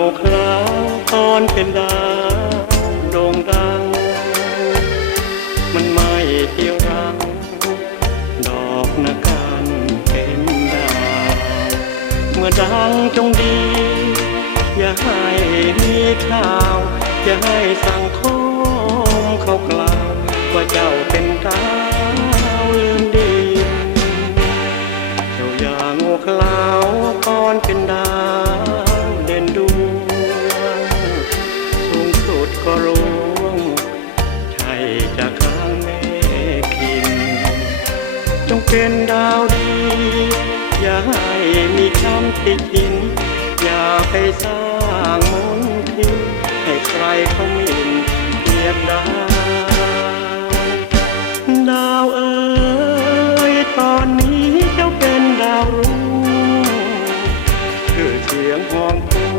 อนเป็นดาวโด่งดัง มันไม่เที่ยวรัง ดอกนาการเป็นดาว เมื่อดังจงดี อย่าให้มีข่าว อย่าให้สังคมเขากล่าวว่าเจ้าเป็นดาว จงเป็นดาวดี อย่าให้มีคำติชิน อย่าไปสร้างมนทินให้ใครเขาหมินเทียบดาวดาวเอ๋ยตอนนี้เจ้าเป็นดาวรุ่งคือเสียงห้องพุ่ง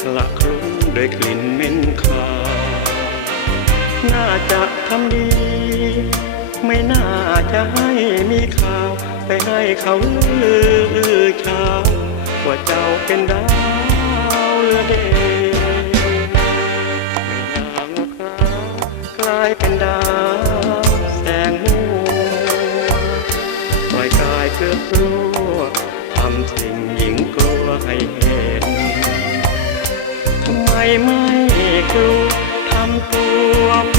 คละคลุ้งด้วยกลิ่นเหม็นคาวน่าจะทำดี จะให้มีข่าว ไปให้เขาลือชาว ว่าเจ้าเป็นดาวเรือเด่นไม่นางครากลายเป็นดาวแสงหัวปล่อยกายเกือบรู้ทำสิ่งหญิงกลัวให้เห็นทำไมไม่กลัวทำตัว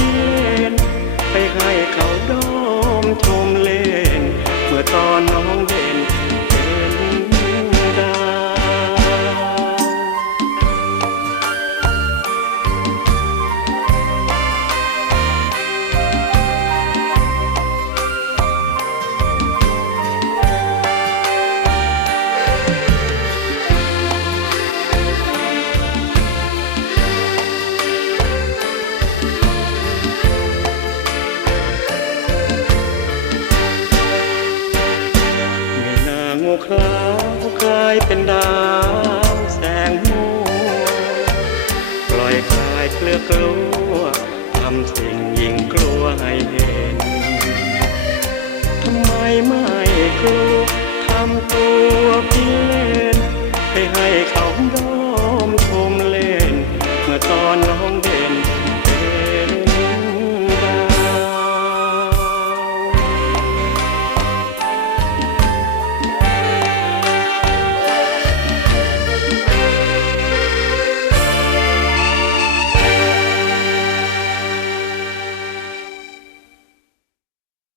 เายเป็นดาวแสงมัวปล่อยคลายเคลือกลัวทำสิ่งยิ่งกลัวให้เห็นทำไมไม่กลัวทำตัวเพี้ย